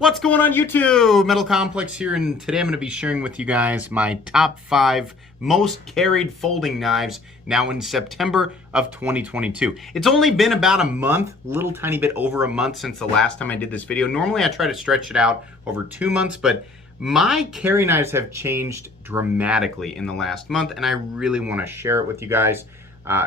What's going on YouTube? Metal Complex here, and today I'm going to be sharing with you guys my top 5 most carried folding knives now in September of 2022. It's only been about a month, little tiny bit over a month since the last time I did this video. Normally I try to stretch it out over 2 months, but my carry knives have changed dramatically in the last month, and I really want to share it with you guys.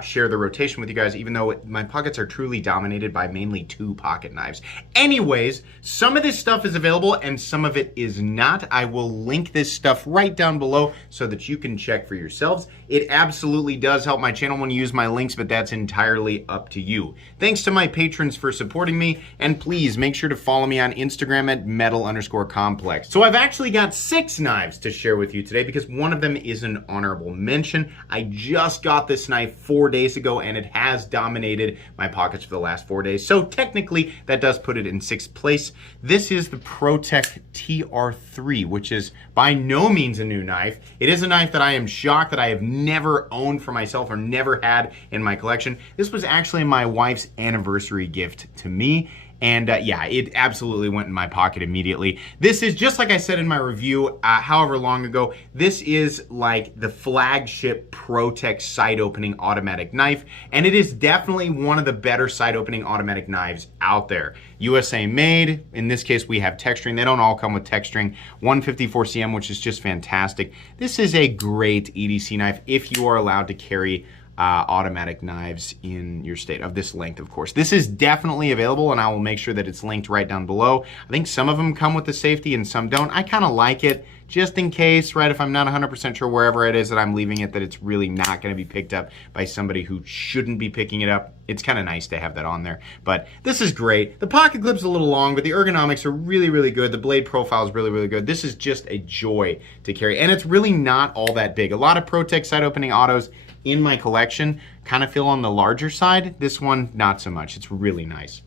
Share the rotation with you guys, even though my pockets are truly dominated by mainly 2 pocket knives. Anyways, some of this stuff is available and some of it is not. I will link this stuff right down below so that you can check for yourselves. It absolutely does help my channel when you use my links, but that's entirely up to you. Thanks to my patrons for supporting me, and please make sure to follow me on Instagram at metal_complex. So I've actually got 6 knives to share with you today because one of them is an honorable mention. I just got this knife 4 days ago and it has dominated my pockets for the last 4 days. So technically that does put it in 6th place. This is the Protec TR3, which is by no means a new knife. It is a knife that I am shocked that I have never owned for myself or never had in my collection. This was actually my wife's anniversary gift to me. And yeah, it absolutely went in my pocket immediately. This is, just like I said in my review however long ago, this is like the flagship Protec side opening automatic knife. And it is definitely one of the better side opening automatic knives out there. USA made, in this case we have texturing. They don't all come with texturing. 154 cm, which is just fantastic. This is a great EDC knife if you are allowed to carry automatic knives in your state, of this length, of course. This is definitely available, and I will make sure that it's linked right down below. I think some of them come with the safety and some don't. I kind of like it just in case, right, if I'm not 100% sure wherever it is that I'm leaving it, that it's really not going to be picked up by somebody who shouldn't be picking it up. It's kind of nice to have that on there. But this is great. The pocket clip's a little long, but the ergonomics are really, really good. The blade profile is really, really good. This is just a joy to carry, and it's really not all that big. A lot of Protec side opening autos in my collection kind of feel on the larger side. This one, not so much. It's really nice.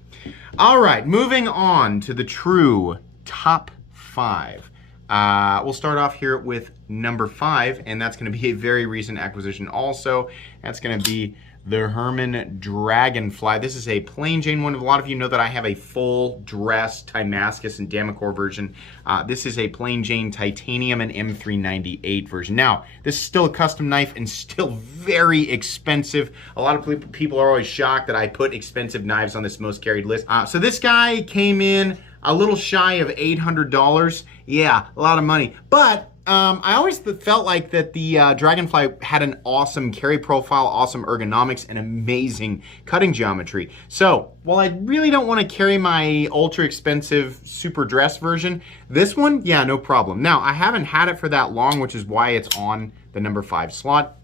All right, moving on to the true top 5. We'll start off here with number 5, and that's going to be a very recent acquisition also. That's going to be the HERMANN Dragonfly. This is a plain Jane one. A lot of you know that I have a full dress Damascus and Demco version. This is a plain Jane titanium and M398 version. Now, this is still a custom knife and still very expensive. A lot of people are always shocked that I put expensive knives on this most carried list. So this guy came in a little shy of $800. Yeah, a lot of money. But I always felt like that the Dragonfly had an awesome carry profile, awesome ergonomics, and amazing cutting geometry. So while I really don't want to carry my ultra expensive super dress version, this one, yeah, no problem. Now, I haven't had it for that long, which is why it's on the number 5 slot.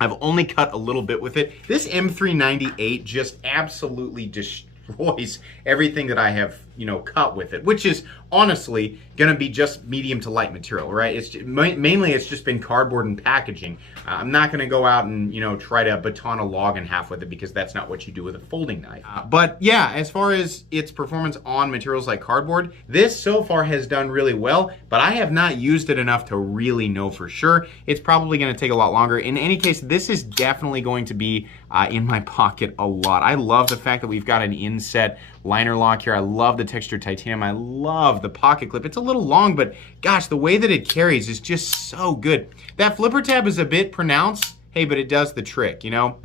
I've only cut a little bit with it. This M398 just absolutely destroys everything that I have, you know, cut with it, which is honestly gonna be just medium to light material, right? It's just, mainly it's just been cardboard and packaging. I'm not gonna go out and, you know, try to baton a log in half with it, because that's not what you do with a folding knife. But yeah, as far as its performance on materials like cardboard, this so far has done really well, but I have not used it enough to really know for sure. It's probably gonna take a lot longer. In any case, this is definitely going to be in my pocket a lot. I love the fact that we've got an inset liner lock here. I love the textured titanium. I love the pocket clip. It's a little long, but gosh, the way that it carries is just so good. That flipper tab is a bit pronounced, hey, but it does the trick, you know?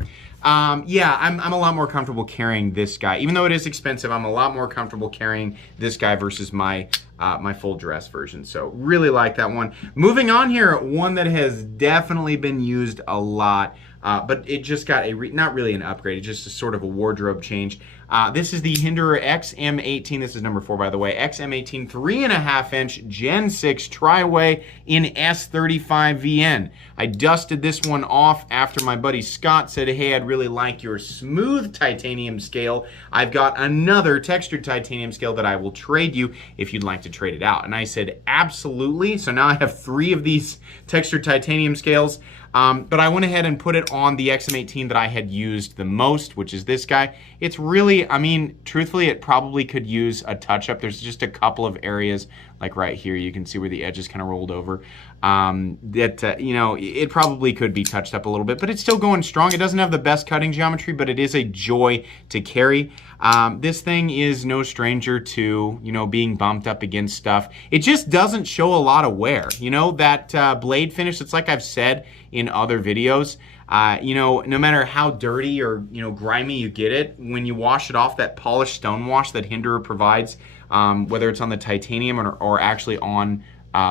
Yeah, I'm a lot more comfortable carrying this guy. Even though it is expensive, I'm a lot more comfortable carrying this guy versus my my full dress version. So really like that one. Moving on here, one that has definitely been used a lot, but it just got a, not really an upgrade, it's just a sort of a wardrobe change. This is the Hinderer XM18. This is number 4, by the way. XM18 3.5-inch Gen 6 tri-way in S35VN. I dusted this one off after my buddy Scott said, hey, I'd really like your smooth titanium scale. I've got another textured titanium scale that I will trade you if you'd like to trade it out. And I said, absolutely. So now I have 3 of these textured titanium scales. But I went ahead and put it on the XM18 that I had used the most, which is this guy. It's really, I mean, truthfully, it probably could use a touch-up. There's just a couple of areas, like right here, you can see where the edge is kind of rolled over, you know, it probably could be touched up a little bit, but it's still going strong. It doesn't have the best cutting geometry, but it is a joy to carry. This thing is no stranger to, you know, being bumped up against stuff. It just doesn't show a lot of wear. You know, that blade finish, it's like I've said in other videos, you know, no matter how dirty or, you know, grimy you get it, when you wash it off, that polished stone wash that Hinderer provides, whether it's on the titanium or actually on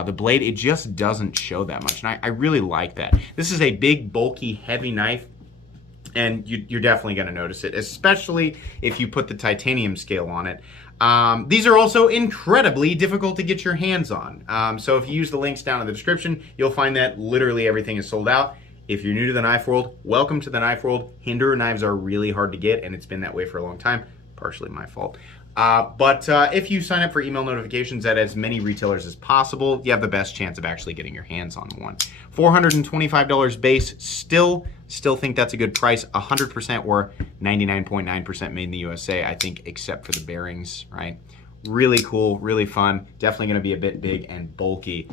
the blade, it just doesn't show that much. And I really like that. This is a big, bulky, heavy knife, and you're definitely going to notice it, especially if you put the titanium scale on it. These are also incredibly difficult to get your hands on. So if you use the links down in the description, you'll find that literally everything is sold out. If you're new to the knife world, welcome to the knife world. Hinderer knives are really hard to get, and it's been that way for a long time. Partially my fault. But if you sign up for email notifications at as many retailers as possible, you have the best chance of actually getting your hands on one. $425 base, still think that's a good price. 100% or 99.9% made in the USA, I think, except for the bearings, right? Really cool, really fun. Definitely gonna be a bit big and bulky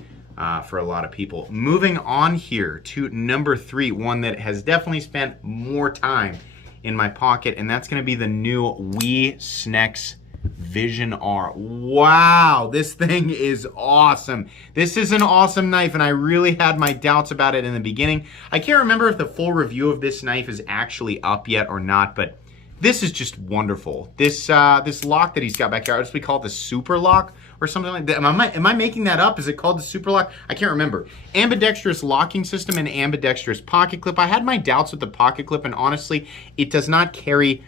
for a lot of people. Moving on here to number 3, one that has definitely spent more time in my pocket, and that's gonna be the new WIZnex Vision R. Wow, this thing is awesome. This is an awesome knife, and I really had my doubts about it in the beginning. I can't remember if the full review of this knife is actually up yet or not, but this is just wonderful. This this lock that he's got back here, I guess we call it the super lock or something like that. Am I making that up? Is it called the super lock? I can't remember. Ambidextrous locking system and ambidextrous pocket clip. I had my doubts with the pocket clip, and honestly, it does not carry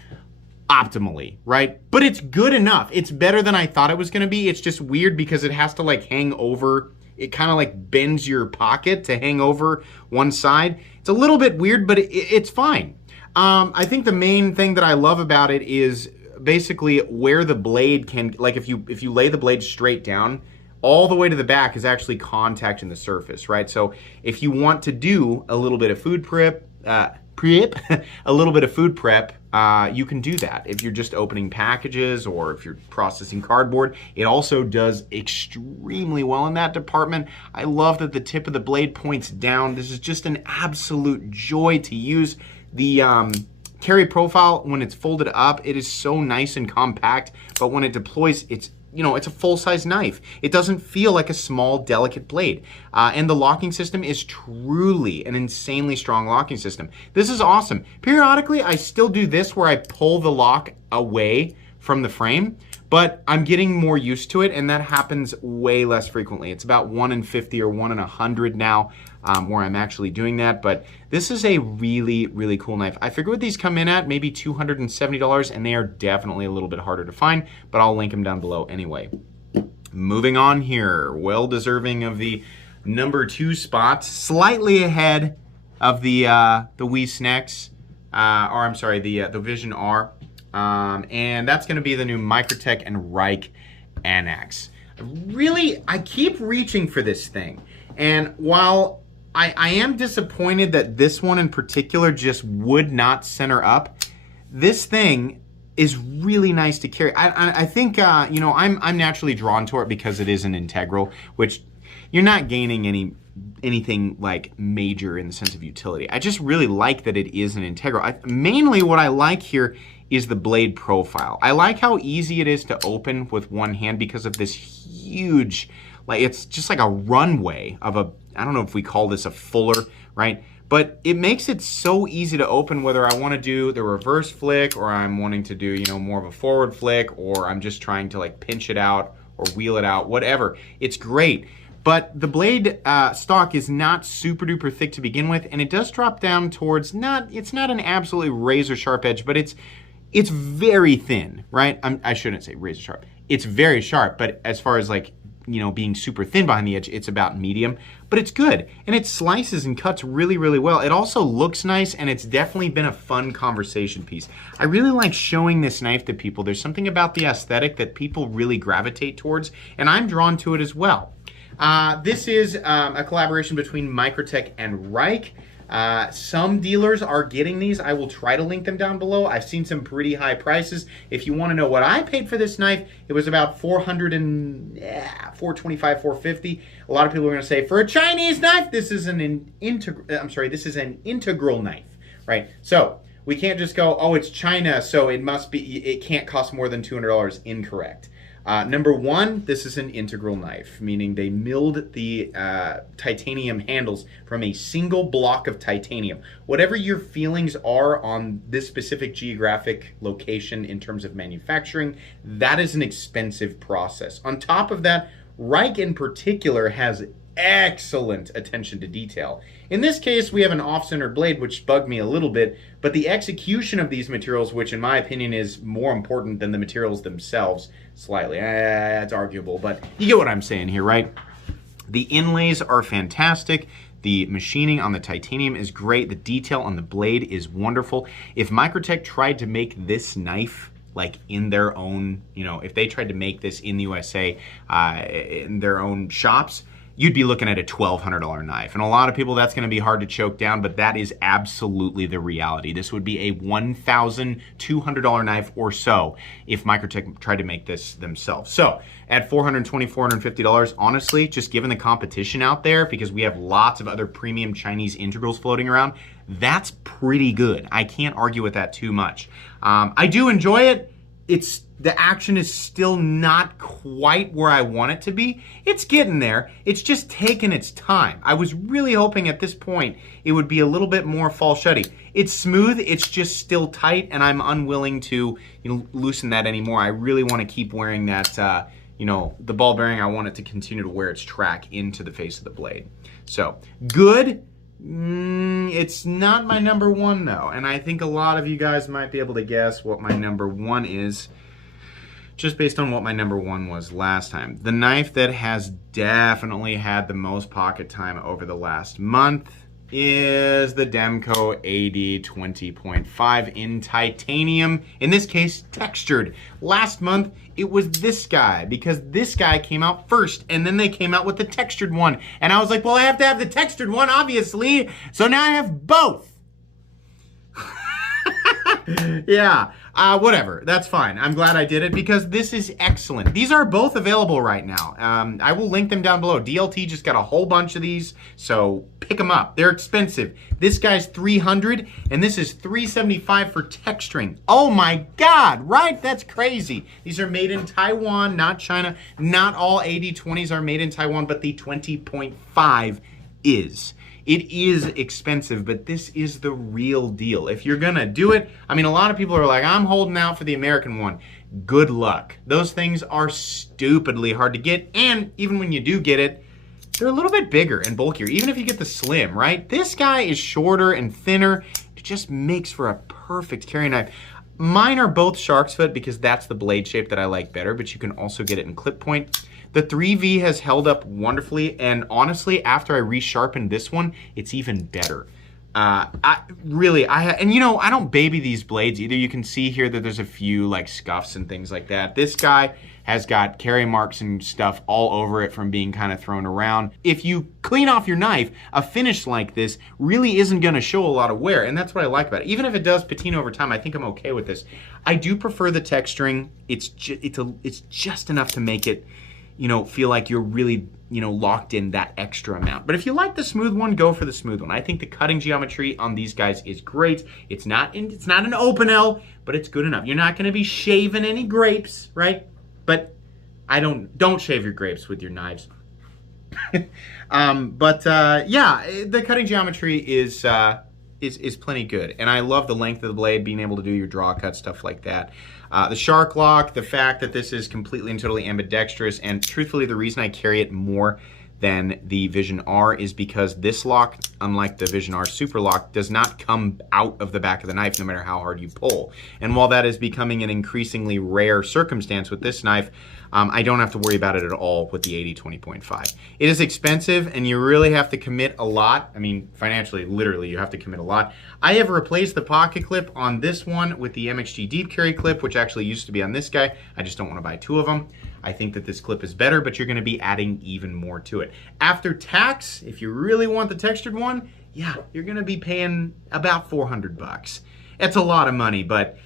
optimally, right? But it's good enough. It's better than I thought it was gonna be. It's just weird because it has to like hang over. It kind of like bends your pocket to hang over one side. It's a little bit weird, but it's fine. I think the main thing that I love about it is basically where the blade can, like if you lay the blade straight down, all the way to the back is actually contacting the surface, right? So if you want to do a little bit of food prep, a little bit of food prep, you can do that. If you're just opening packages or if you're processing cardboard, it also does extremely well in that department. I love that the tip of the blade points down. This is just an absolute joy to use. The carry profile, when it's folded up, it is so nice and compact, but when it deploys, it's, you know, it's a full-size knife. It doesn't feel like a small, delicate blade. And the locking system is truly an insanely strong locking system. This is awesome. Periodically, I still do this where I pull the lock away from the frame, but I'm getting more used to it, and that happens way less frequently. It's about 1 in 50 or 1 in 100 now where I'm actually doing that, but this is a really, really cool knife. I figure what these come in at, maybe $270, and they are definitely a little bit harder to find, but I'll link them down below anyway. Moving on here, well deserving of the number 2 spot, slightly ahead of the WIZnex, or I'm sorry, the Vision R. And that's going to be the new Microtech and Reich Annex. I keep reaching for this thing. And while I am disappointed that this one in particular just would not center up, this thing is really nice to carry. I think, you know, I'm naturally drawn to it because it is an integral, which you're not gaining anything like major in the sense of utility. I just really like that it is an integral. Mainly what I like here is the blade profile. I like how easy it is to open with one hand because of this huge, like it's just like a runway of a, I don't know if we call this a fuller, right? But it makes it so easy to open whether I want to do the reverse flick or I'm wanting to do, you know, more of a forward flick, or I'm just trying to like pinch it out or wheel it out, whatever. It's great. But the blade stock is not super duper thick to begin with, and it does drop down towards it's not an absolutely razor sharp edge, but it's very thin, right? I shouldn't say razor sharp. It's very sharp, but as far as like, you know, being super thin behind the edge, it's about medium, but it's good. And it slices and cuts really, really well. It also looks nice, and it's definitely been a fun conversation piece. I really like showing this knife to people. There's something about the aesthetic that people really gravitate towards, and I'm drawn to it as well. This is a collaboration between Microtech and Reich. Some dealers are getting these. I will try to link them down below. I've seen some pretty high prices. If you want to know what I paid for this knife, it was about $425, $450. A lot of people are going to say, for a Chinese knife, this is an integral knife, right? So we can't just go, oh, it's China, so it can't cost more than $200. Incorrect. Number one, this is an integral knife, meaning they milled the titanium handles from a single block of titanium. Whatever your feelings are on this specific geographic location in terms of manufacturing, that is an expensive process. On top of that, Reich in particular has excellent attention to detail. In this case, we have an off-centered blade, which bugged me a little bit, but the execution of these materials, which in my opinion is more important than the materials themselves, slightly, it's arguable, but you get what I'm saying here, right? The inlays are fantastic. The machining on the titanium is great. The detail on the blade is wonderful. If Microtech tried to make this knife like in their own, if they tried to make this in the USA, in their own shops, you'd be looking at a $1,200 knife. And a lot of people, that's going to be hard to choke down, but that is absolutely the reality. This would be a $1,200 knife or so if Microtech tried to make this themselves. So at $420, $450, honestly, just given the competition out there, because we have lots of other premium Chinese integrals floating around, that's pretty good. I can't argue with that too much. I do enjoy it. The action is still not quite where I want it to be. It's getting there. It's just taking its time. I was really hoping at this point it would be a little bit more fall shutty. It's smooth, it's just still tight, and I'm unwilling to loosen that anymore. I really want to keep wearing that, the ball bearing. I want it to continue to wear its track into the face of the blade. So, good. It's not my number one though, and I think a lot of you guys might be able to guess what my number one is, just based on what my number one was last time. The knife that has definitely had the most pocket time over the last month is the Demco AD20.5 in titanium, in this case textured. Last month it was this guy, because this guy came out first and then they came out with the textured one, and I was like, well, I have to have the textured one obviously, so now I have both. Yeah, whatever, that's fine. I'm glad I did it because this is excellent. These are both available right now. I will link them down below. DLT just got a whole bunch of these, so pick them up. They're expensive. This guy's $300 and this is $375 for texturing. Oh my God, right? That's crazy. These are made in Taiwan, not China. Not all AD20s are made in Taiwan, but the 20.5 is. It is expensive, but this is the real deal. If you're gonna do it, I mean, a lot of people are like, I'm holding out for the American one. Good luck. Those things are stupidly hard to get, and even when you do get it, they're a little bit bigger and bulkier, even if you get the slim, right? This guy is shorter and thinner. It just makes for a perfect carry knife. Mine are both shark's foot because that's the blade shape that I like better, but you can also get it in clip point. The 3V has held up wonderfully, and honestly, after I resharpened this one, it's even better. I don't baby these blades either. You can see here that there's a few like scuffs and things like that. This guy has got carry marks and stuff all over it from being kind of thrown around. If you clean off your knife, a finish like this really isn't gonna show a lot of wear, and that's what I like about it. Even if it does patina over time, I think I'm okay with this. I do prefer the texturing. It's just enough to make it, feel like you're really, locked in that extra amount. But if you like the smooth one, go for the smooth one. I think the cutting geometry on these guys is great. It's not an open L, but it's good enough. You're not going to be shaving any grapes, right? But don't shave your grapes with your knives. Yeah, the cutting geometry is plenty good, and I love the length of the blade, being able to do your draw cut, stuff like that. The shark lock, the fact that this is completely and totally ambidextrous, and truthfully the reason I carry it more than the Vision R is because this lock, unlike the Vision R Super Lock, does not come out of the back of the knife no matter how hard you pull. And while that is becoming an increasingly rare circumstance with this knife, I don't have to worry about it at all with the AD20.5. It is expensive and you really have to commit a lot. I mean, financially, literally, you have to commit a lot. I have replaced the pocket clip on this one with the MXG Deep Carry clip, which actually used to be on this guy. I just don't want to buy two of them. I think that this clip is better, but you're going to be adding even more to it. After tax, if you really want the textured one, yeah, you're gonna be paying about 400 bucks. It's a lot of money, but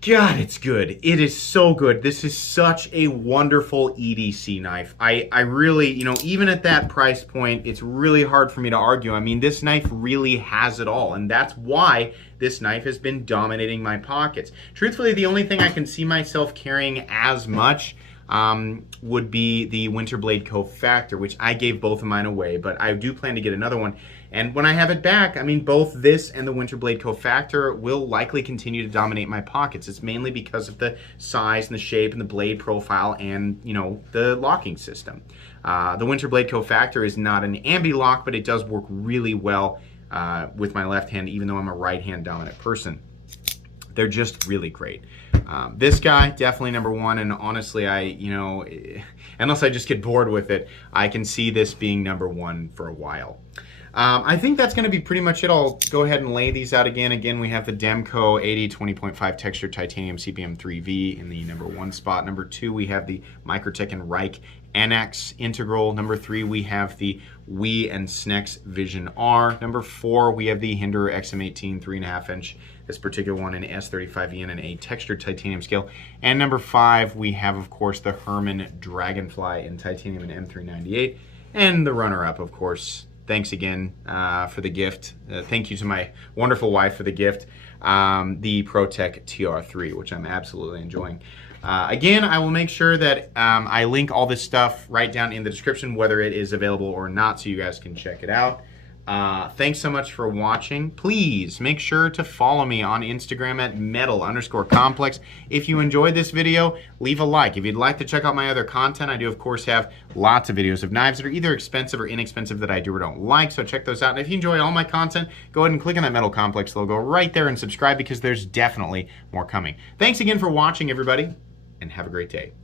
God, it's good. It is so good. This is such a wonderful EDC knife. I really, you know, even at that price point, it's really hard for me to argue. I mean, this knife really has it all, and that's why this knife has been dominating my pockets. Truthfully, the only thing I can see myself carrying as much would be the Winterblade Co-Factor, which I gave both of mine away, but I do plan to get another one. And when I have it back, I mean, both this and the Winterblade Co-Factor will likely continue to dominate my pockets. It's mainly because of the size and the shape and the blade profile and, you know, the locking system. The Winterblade Co-Factor is not an ambi lock, but it does work really well with my left hand, even though I'm a right hand dominant person. They're just really great. This guy, definitely number one, and honestly, you know, unless I just get bored with it, I can see this being number one for a while. I think that's going to be pretty much it. I'll go ahead and lay these out again. Again, we have the Demco 20.5 texture titanium CPM 3V in the number one spot. Number two, we have the Microtech and Reich Annex integral. Number three, we have the WIZnex Vision R. Number four, we have the Hinderer XM18 3.5 inch. This particular one in S35E and an A textured titanium scale. And number five, we have, of course, the HERMANN Dragonfly in titanium and M398. And the runner-up, of course. Thanks again for the gift. Thank you to my wonderful wife for the gift. The Protec TR3, which I'm absolutely enjoying. Again, I will make sure that I link all this stuff right down in the description, whether it is available or not, so you guys can check it out. Thanks so much for watching. Please make sure to follow me on Instagram at metal_complex. If you enjoyed this video, leave a like. If you'd like to check out my other content, I do of course have lots of videos of knives that are either expensive or inexpensive that I do or don't like, so check those out. And if you enjoy all my content, go ahead and click on that Metal Complex logo right there and subscribe, because there's definitely more coming. Thanks again for watching, everybody, and have a great day.